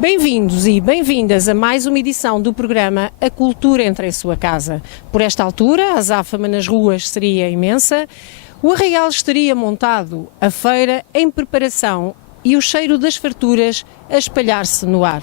Bem-vindos e bem-vindas a mais uma edição do programa A Cultura Entra em Sua Casa. Por esta altura, a azáfama nas ruas seria imensa, o arraial estaria montado, a feira em preparação e o cheiro das farturas a espalhar-se no ar.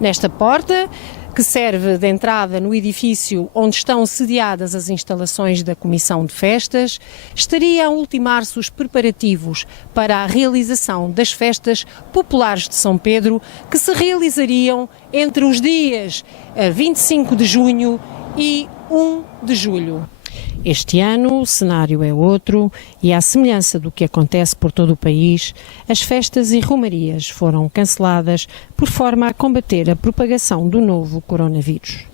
Nesta porta, que serve de entrada no edifício onde estão sediadas as instalações da Comissão de Festas, estaria a ultimar-se os preparativos para a realização das festas populares de São Pedro, que se realizariam entre os dias 25 de junho e 1 de julho. Este ano o cenário é outro e, à semelhança do que acontece por todo o país, as festas e romarias foram canceladas por forma a combater a propagação do novo coronavírus.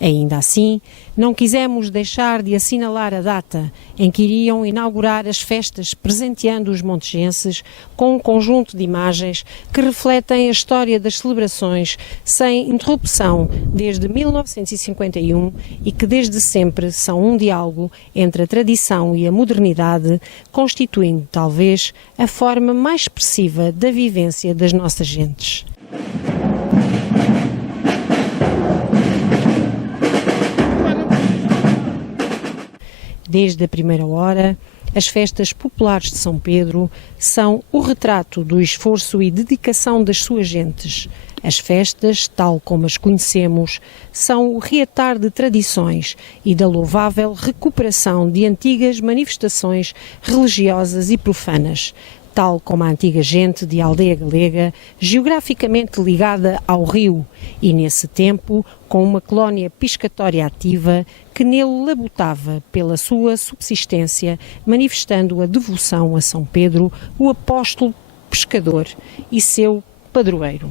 Ainda assim, não quisemos deixar de assinalar a data em que iriam inaugurar as festas, presenteando os montegenses com um conjunto de imagens que refletem a história das celebrações sem interrupção desde 1951 e que desde sempre são um diálogo entre a tradição e a modernidade, constituindo talvez a forma mais expressiva da vivência das nossas gentes. Desde a primeira hora, as festas populares de São Pedro são o retrato do esforço e dedicação das suas gentes. As festas, tal como as conhecemos, são o reatar de tradições e da louvável recuperação de antigas manifestações religiosas e profanas, tal como a antiga gente de Aldeia Galega, geograficamente ligada ao rio e, nesse tempo, com uma colónia piscatória ativa que nele labutava pela sua subsistência, manifestando a devoção a São Pedro, o apóstolo pescador e seu padroeiro.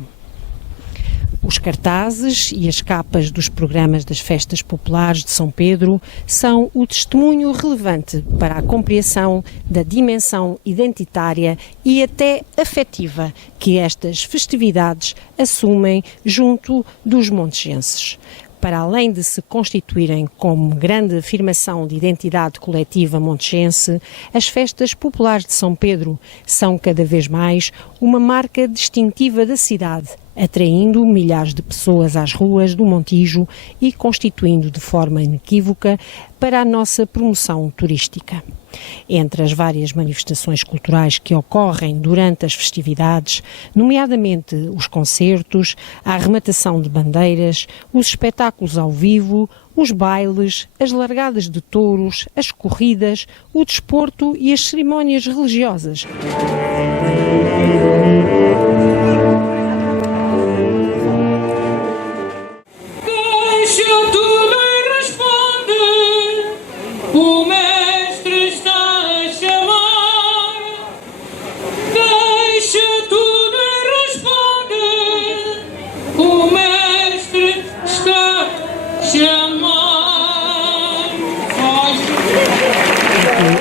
Os cartazes e as capas dos programas das festas populares de São Pedro são o testemunho relevante para a compreensão da dimensão identitária e até afetiva que estas festividades assumem junto dos montegenses. Para além de se constituírem como grande afirmação de identidade coletiva montegense, as festas populares de São Pedro são cada vez mais uma marca distintiva da cidade, atraindo milhares de pessoas às ruas do Montijo e constituindo de forma inequívoca para a nossa promoção turística. Entre as várias manifestações culturais que ocorrem durante as festividades, nomeadamente os concertos, a arrematação de bandeiras, os espetáculos ao vivo, os bailes, as largadas de touros, as corridas, o desporto e as cerimónias religiosas.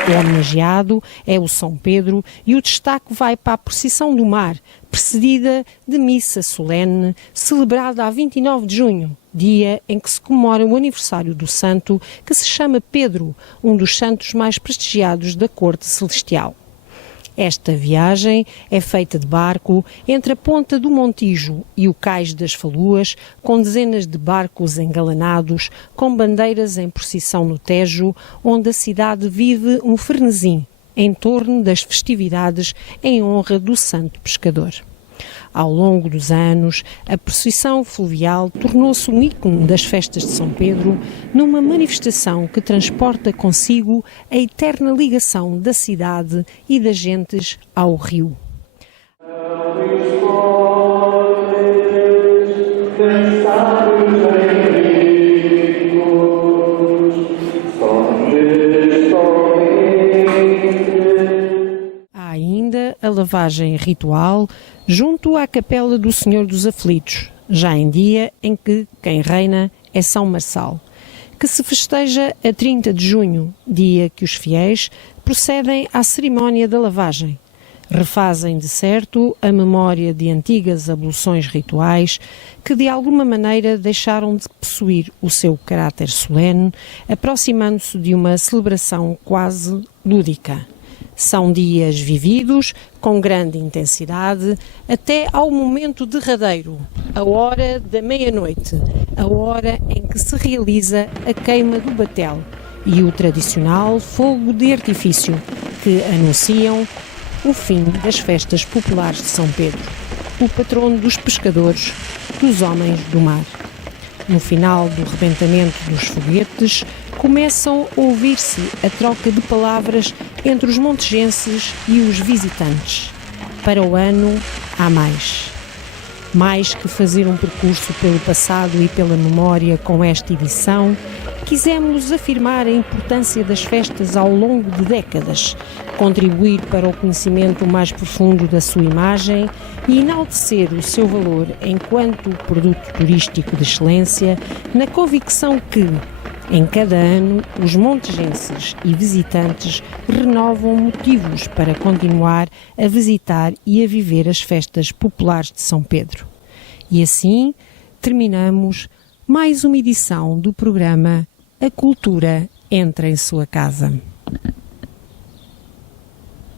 O homenageado é o São Pedro e o destaque vai para a procissão do mar, precedida de missa solene, celebrada a 29 de junho, dia em que se comemora o aniversário do santo, que se chama Pedro, um dos santos mais prestigiados da corte celestial. Esta viagem é feita de barco entre a ponta do Montijo e o cais das Faluas, com dezenas de barcos engalanados, com bandeiras em procissão no Tejo, onde a cidade vive um frenesim em torno das festividades em honra do santo pescador. Ao longo dos anos, a procissão fluvial tornou-se um ícone das festas de São Pedro, numa manifestação que transporta consigo a eterna ligação da cidade e das gentes ao rio. Há ainda a lavagem ritual junto à Capela do Senhor dos Aflitos, já em dia em que quem reina é São Marçal, que se festeja a 30 de junho, dia que os fiéis procedem à cerimónia da lavagem. Refazem, de certo, a memória de antigas abluções rituais que, de alguma maneira, deixaram de possuir o seu caráter solene, aproximando-se de uma celebração quase lúdica. São dias vividos com grande intensidade até ao momento derradeiro, a hora da meia-noite, a hora em que se realiza a queima do batel e o tradicional fogo de artifício, que anunciam o fim das festas populares de São Pedro, o patrono dos pescadores, dos homens do mar. No final do rebentamento dos foguetes, começam a ouvir-se a troca de palavras entre os montejenses e os visitantes. Para o ano, há mais. Mais que fazer um percurso pelo passado e pela memória com esta edição, quisemos afirmar a importância das festas ao longo de décadas, contribuir para o conhecimento mais profundo da sua imagem e enaltecer o seu valor enquanto produto turístico de excelência, na convicção que, em cada ano, os montejenses e visitantes renovam motivos para continuar a visitar e a viver as festas populares de São Pedro. E assim terminamos mais uma edição do programa A Cultura Entra em Sua Casa.